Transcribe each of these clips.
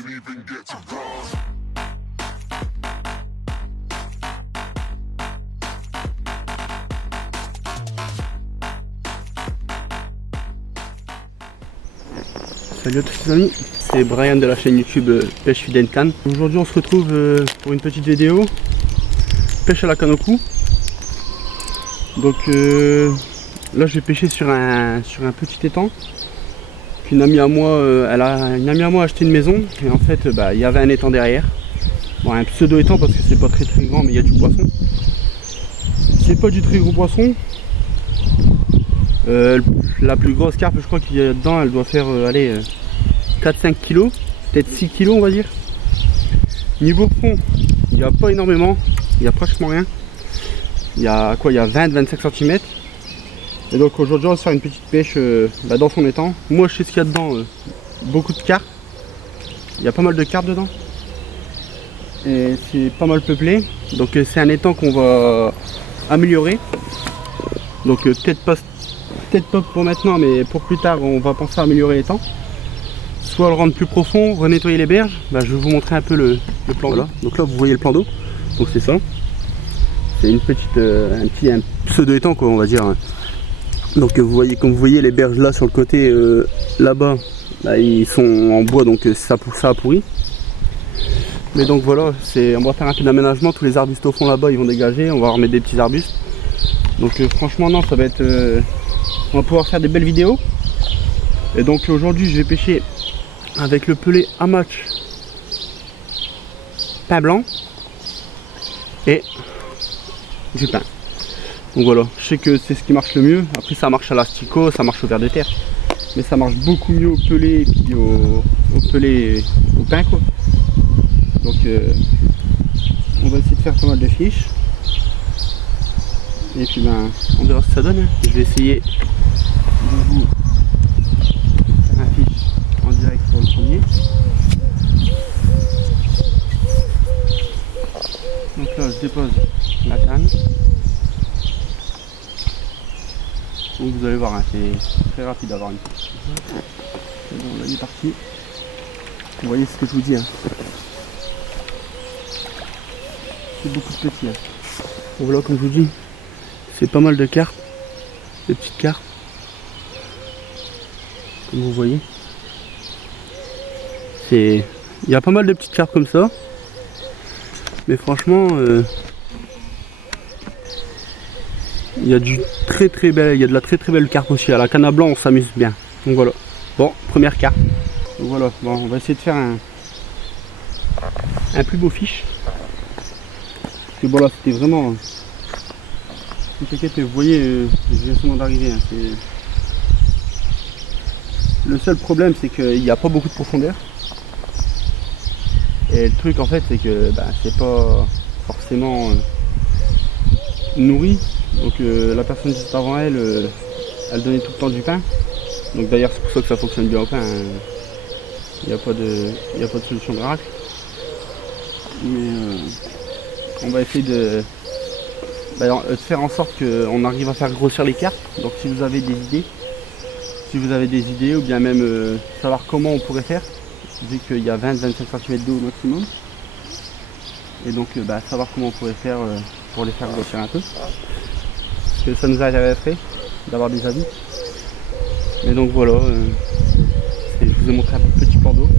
Salut à tous les amis, c'est Brian de la chaîne YouTube Pêche Fidèle Cannes. Aujourd'hui on se retrouve pour une petite vidéo pêche à la canne au cou. Donc là je vais pêcher sur un petit étang qu'une amie à moi, a acheté une maison et en fait il y avait un étang derrière. Bon, un pseudo étang parce que c'est pas très grand mais il y a du poisson. C'est pas du très gros poisson. La plus grosse carpe je crois qu'il y a dedans elle doit faire 4-5 kg, peut-être 6 kg on va dire. Niveau fond il n'y a pas énormément, il n'y a pratiquement rien. Il y a quoi, il y a 20-25 cm. Et donc aujourd'hui on va se faire une petite pêche dans son étang. Moi je sais ce qu'il y a dedans, beaucoup de carpes. Il y a pas mal de carpes dedans. Et c'est pas mal peuplé. Donc c'est un étang qu'on va améliorer. Donc peut-être pas pour maintenant, mais pour plus tard on va penser à améliorer l'étang. Soit le rendre plus profond, renettoyer les berges. Je vais vous montrer un peu le plan d'eau. Donc là vous voyez le plan d'eau. Donc c'est ça. C'est une petite, un pseudo étang quoi on va dire. Donc vous voyez, comme vous voyez les berges là sur le côté là-bas, ils sont en bois donc ça a pourri. Mais donc voilà, on va faire un peu d'aménagement, tous les arbustes au fond là-bas ils vont dégager, on va remettre des petits arbustes. Donc franchement non, ça va être, on va pouvoir faire des belles vidéos. Et donc aujourd'hui je vais pêcher avec le pelé à match pain blanc et du pain. Donc voilà, je sais que c'est ce qui marche le mieux. Après ça marche à l'asticot, ça marche au ver de terre, mais ça marche beaucoup mieux au pelé et puis au pelé au pain quoi. Donc on va essayer de faire pas mal de fiches et puis on verra ce que ça donne. Je vais essayer de vous faire un fiche en direct pour le premier. Donc là je dépose la canne. Donc vous allez voir, hein, c'est très rapide d'avoir une fiche. Bon, là il est parti. Vous voyez ce que je vous dis. Hein. C'est beaucoup de petits. Hein. Donc voilà, comme je vous dis, c'est pas mal de carpes, de petites carpes. Comme vous voyez. Il y a pas mal de petites carpes comme ça. Mais franchement, il y a du très belle, il y a de la très belle carpe aussi. À la canne à blanc, on s'amuse bien. Donc voilà. Bon, première carpe. Donc voilà, bon, on va essayer de faire un plus beau fiche. Parce que bon là, c'était vraiment une caquette. Vous voyez, je viens seulement d'arriver. Hein, le seul problème, c'est qu'il n'y a pas beaucoup de profondeur. Et le truc en fait, c'est que c'est pas forcément nourri. Donc la personne juste avant elle donnait tout le temps du pain. Donc d'ailleurs c'est pour ça que ça fonctionne bien au pain. Hein. Il n'y a pas de solution miracle. Mais on va essayer de faire en sorte qu'on arrive à faire grossir les carpes. Donc si vous avez des idées, ou bien même savoir comment on pourrait faire, vu qu'il y a 20-25 cm d'eau au maximum. Et donc savoir comment on pourrait faire pour les faire grossir un peu. Parce que ça nous intéresserait d'avoir des avis. Mais donc voilà, je vous ai montré un peu de petit plan d'eau.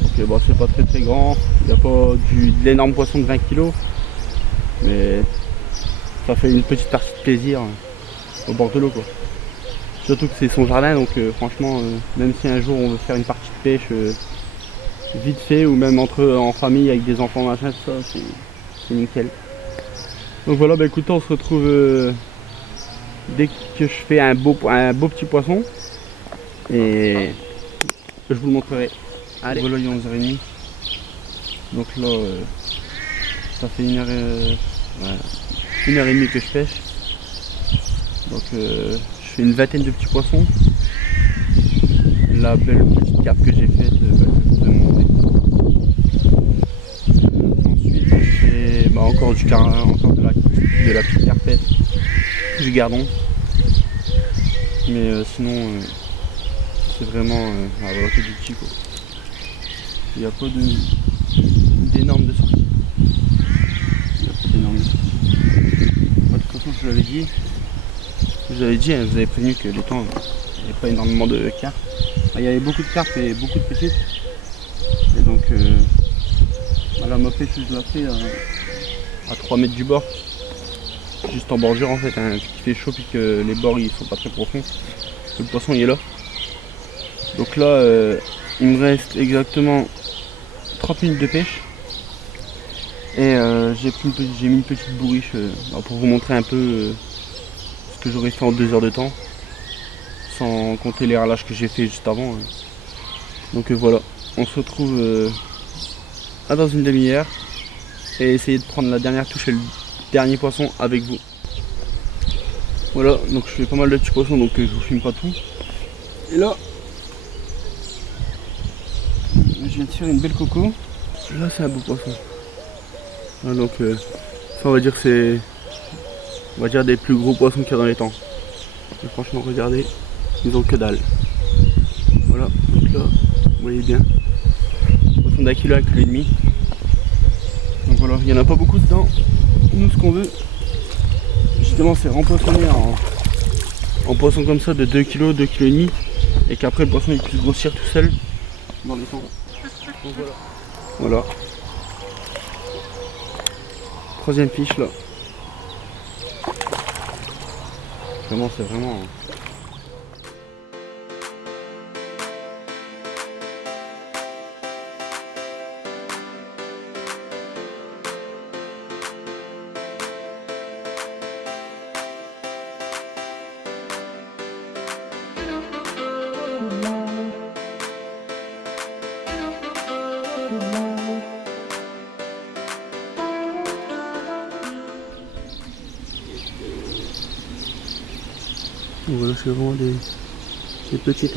Donc bon, c'est pas très grand, il n'y a pas de l'énorme poisson de 20 kg. Mais ça fait une petite partie de plaisir au bord de l'eau quoi. Surtout que c'est son jardin, donc franchement, même si un jour on veut faire une partie de pêche vite fait, ou même en famille avec des enfants machin, tout ça, c'est nickel. Donc voilà, écoutez, on se retrouve dès que je fais un beau petit poisson, et je vous le montrerai. Allez. Voilà, il est 11h30. Donc là, ça fait 1h30 que je pêche. Donc je fais une vingtaine de petits poissons. La belle petite carpe que j'ai faite, je vais vous montrer. Ensuite je fais encore de la petite carpette, du gardon. Mais sinon c'est vraiment voilà, que du petit quoi. Il n'y a pas d'énormes de sortie. Il n'y a pas d'énormes de sortie. De toute façon, je vous l'avais dit, hein, vous avez prévenu que les temps, il n'y avait pas énormément de carpes. Il y avait beaucoup de carpes et beaucoup de petites. Et donc, voilà, ma pêche, je la fais à 3 mètres du bord. Juste en bordure en fait, hein, qui fait chaud puis que les bords ils sont pas très profonds. Le poisson il est là. Donc là, il me reste exactement 30 minutes de pêche. Et j'ai mis une petite bourriche pour vous montrer un peu ce que j'aurais fait en 2 heures de temps. Sans compter les ralages que j'ai fait juste avant. Donc voilà, on se retrouve dans une demi-heure. Et essayer de prendre la dernière touche et le dernier poisson avec vous. Voilà, donc je fais pas mal de petits poissons, donc je vous filme pas tout. Et là, je viens de tirer une belle coco. Là c'est un beau poisson. Voilà, donc ça on va dire c'est des plus gros poissons qu'il y a dans les temps. Et franchement regardez, ils ont que dalle. Voilà, donc là, vous voyez bien. Poisson d'1 kg, 1,5 kg. Donc voilà, il n'y en a pas beaucoup dedans. Nous ce qu'on veut, justement c'est rempoisonner en poisson comme ça de 2 kg, 2,5 kg et qu'après le poisson il puisse grossir tout seul dans les temps. Donc voilà. Troisième fiche là. Vraiment c'est vraiment... Donc voilà, c'est vraiment des petites.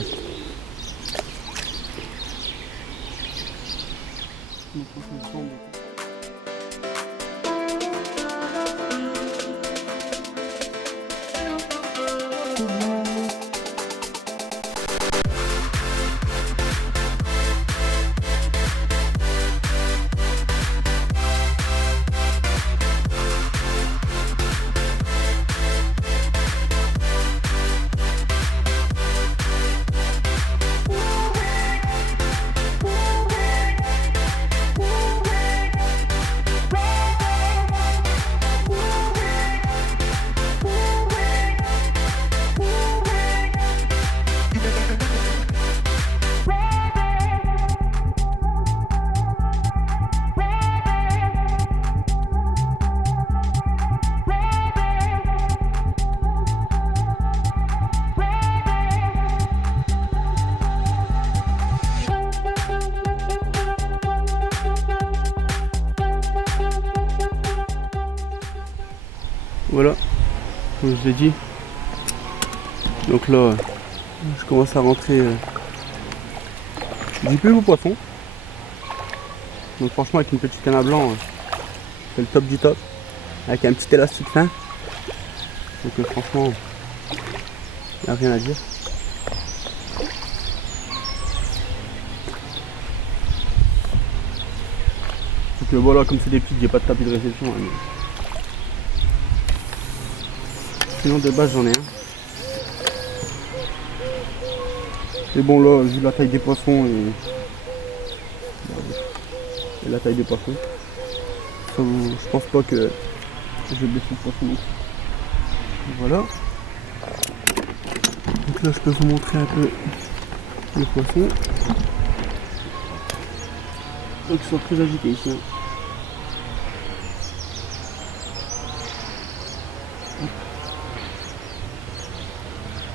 Voilà, comme je vous ai dit. Donc là, je commence à rentrer du plus beau poisson. Donc franchement avec une petite canne à blanc, c'est le top du top. Avec un petit élastique fin. Donc franchement, il n'y a rien à dire. Donc voilà, comme c'est des petites, j'ai pas de tapis de réception. Hein, mais... Sinon de base j'en ai un. Et bon là, vu la taille des poissons et la taille des poissons, ça, je pense pas que je vais baisser le poisson. Voilà. Donc là je peux vous montrer un peu les poissons. Donc ils sont très agités ici. Hein.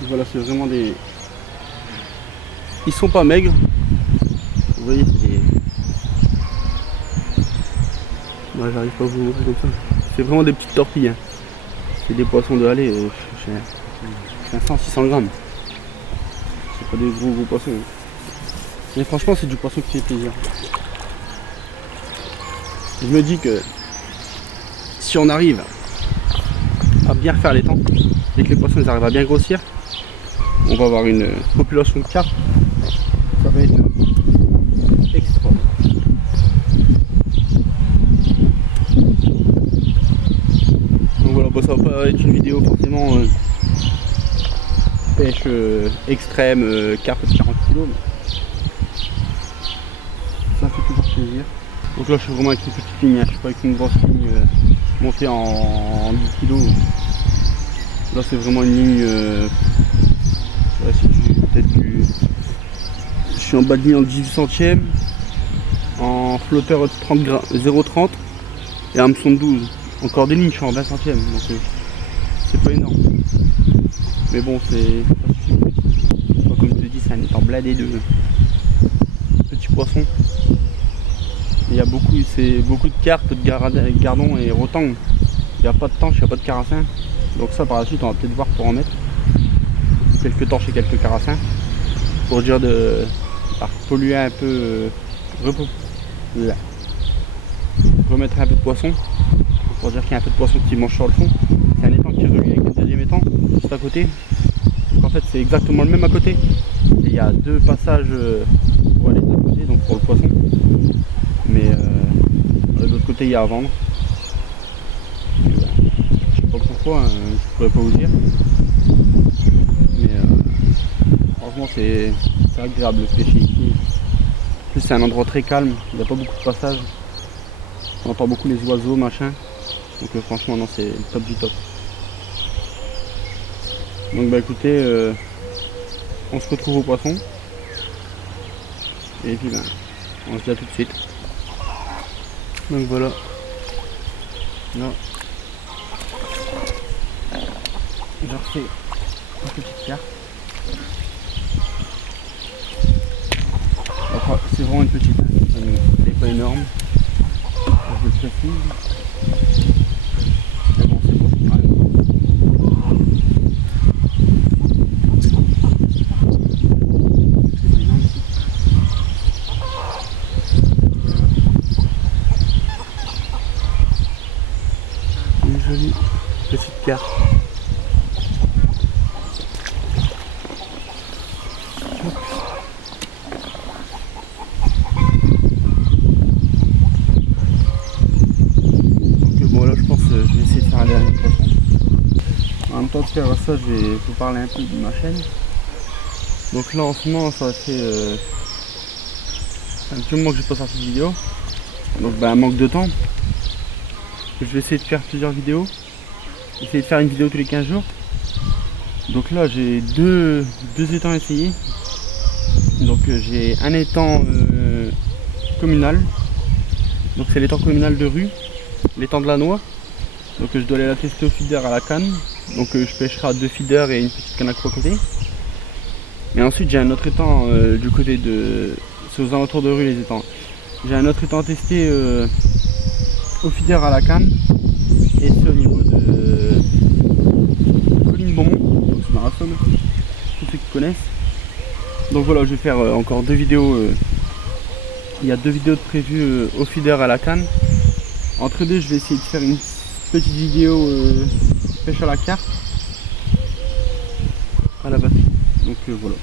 Voilà, c'est vraiment des... Ils sont pas maigres. Vous voyez, c'est... Moi j'arrive pas à vous montrer comme ça. C'est vraiment des petites torpilles. Hein. C'est des poissons de halée. 500-600 grammes. C'est pas des gros poissons. Hein. Mais franchement c'est du poisson qui fait plaisir. Je me dis que si on arrive à bien refaire les temps et que les poissons ils arrivent à bien grossir, on va avoir une population de carpes, ça va être extra. pas être une vidéo forcément pêche extrême, carpe de 40 kg, mais ça fait toujours plaisir. Donc là je suis vraiment avec une petite ligne, hein. Je suis pas avec une grosse ligne montée en 10 kg. Là c'est vraiment une ligne, je suis en bas de ligne en 18 centièmes, en flotteur 0,30 et hameçon de 12. Encore des lignes, je suis en 20 centièmes, donc c'est pas énorme. Mais bon, c'est comme je te dis, c'est un étang blindé de petits poissons. Il y a beaucoup de carpes, de gardons et rotangs. Il n'y a pas de tanches, il n'y a pas de carassins. Donc ça par la suite on va peut-être voir pour en mettre quelques tanches et quelques carassins. Pour dire de polluer un peu, remettre un peu de poisson. Pour dire qu'il y a un peu de poisson qui mange sur le fond. C'est un étang qui est relié avec le deuxième étang, juste à côté. Donc en fait c'est exactement le même à côté. Et il y a deux passages pour aller de l'autre côté, donc pour le poisson. Mais de l'autre côté il y a à vendre. Je sais pas pourquoi, je pourrais pas vous dire. Mais franchement c'est agréable de pêcher ici. En plus c'est un endroit très calme, il n'y a pas beaucoup de passages. On entend beaucoup les oiseaux, machin. Donc franchement non, c'est le top du top. Donc bah écoutez, on se retrouve au poisson. Et puis ben, on se dit à tout de suite. Donc voilà. Là, je refais une petite carte. Enfin, c'est vraiment une petite, elle n'est pas énorme. Je le précise. Mais bon, c'est bon quand même. Une jolie petite carte. Je vais essayer de faire un dernier poisson. En même temps de faire ça, je vais vous parler un peu de ma chaîne. Donc là en ce moment ça fait un petit moment que j'ai pas sorti de vidéo. Donc un manque de temps. Je vais essayer de faire plusieurs vidéos. Essayer de faire une vidéo tous les 15 jours. Donc là j'ai deux étangs à essayer. Donc j'ai un étang communal. Donc c'est l'étang communal de rue. L'étang de la Noix. Donc je dois aller la tester au feeder à la canne. Donc je pêcherai à 2 feeders et une petite canne à croix à côté. Et ensuite j'ai un autre étang du côté de... C'est aux alentours de rue les étangs. J'ai un autre étang à tester au feeder à la canne. Et c'est au niveau de Colline Beaumont. Donc c'est dans la Somme. Tous ceux qui connaissent. Donc voilà, je vais faire encore 2 vidéos. Il y a 2 vidéos de prévues au feeder à la canne. Entre deux je vais essayer de faire une petite vidéo pêche à la carte à la batterie. Donc voilà.